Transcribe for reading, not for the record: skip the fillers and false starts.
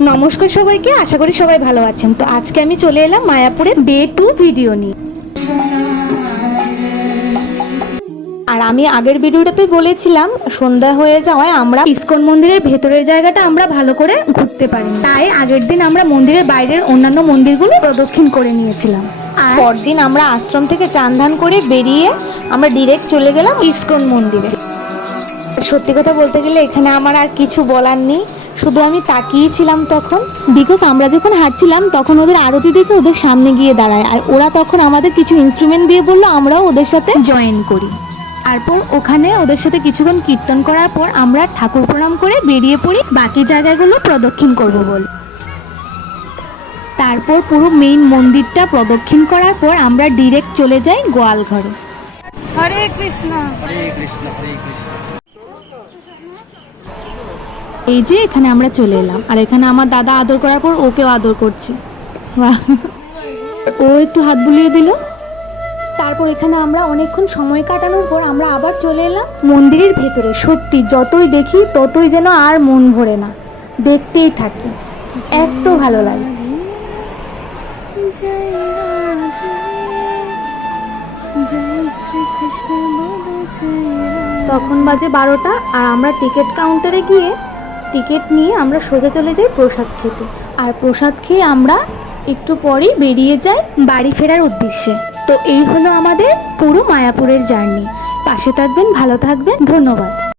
নমস্কার সবাইকে, আশা করি সবাই ভালো আছেন। তো আজকে আমি চলে এলাম মায়াপুরের ডে 2 ভিডিও নিয়ে। আর আমি আগের ভিডিওটাতে বলেছিলাম সন্ধ্যা হয়ে যাওয়ায় আমরা ইসকন মন্দিরের ভেতরের জায়গাটা আমরা ভালো করে ঘুরতে পারি, তাই আগের দিন আমরা মন্দিরের বাইরের অন্যান্য মন্দিরগুলো প্রদক্ষিণ করে নিয়েছিলাম। আর পরদিন আমরা আশ্রম থেকে চান ধান করে বেরিয়ে আমরা ডিরেক্ট চলে গেলাম ইসকন মন্দিরে। সত্যি কথা বলতে গেলে এখানে আমার আর কিছু বলার নেই, শুধু আমি তাকিয়েছিলাম তখন, বিকজ আমরা যখন হাঁটছিলাম তখন ওদের আরতি দেখে ওদের সামনে গিয়ে দাঁড়ায়, আর ওরা তখন আমাদের কিছু ইনস্ট্রুমেন্ট দিয়ে বললো আমরাও ওদের সাথে জয়েন করি। তারপর ওখানে ওদের সাথে কিছুক্ষণ কীর্তন করার পর আমরা ঠাকুর প্রণাম করে বেরিয়ে পড়ি বাকি জায়গাগুলো প্রদক্ষিণ করবো বলে। তারপর পুরো মেইন মন্দিরটা প্রদক্ষিণ করার পর আমরা ডিরেক্ট চলে যাই গোয়াল ঘরে। হরে কৃষ্ণ। হরে কৃষ্ণ হরে কৃষ্ণ। এই যে এখানে আমরা চলে এলাম, আর এখানে আমার দাদা আদর করার পর ওকেও আদর করছে। বাহ, ও একটু হাত বুলিয়ে দিল। তারপর এখানে আমরা অনেকক্ষণ সময় কাটানোর পর আমরা আবার চলে এলাম মন্দিরের ভেতরে। সত্যি যতই দেখি ততই যেন আর মন ভরে না, দেখতেই থাকি, এত ভালো লাগে। তখন বাজে 12টা, আর আমরা টিকিট কাউন্টারে গিয়ে টিকিট নিয়ে আমরা সোজা চলে যাই প্রসাদ খেতে। আর প্রসাদ খেয়ে আমরা একটু পরেই বেরিয়ে যাই বাড়ি ফেরার উদ্দেশ্যে। তো এই হলো আমাদের পুরো মায়াপুরের জার্নি। পাশে থাকবেন, ভালো থাকবেন, ধন্যবাদ।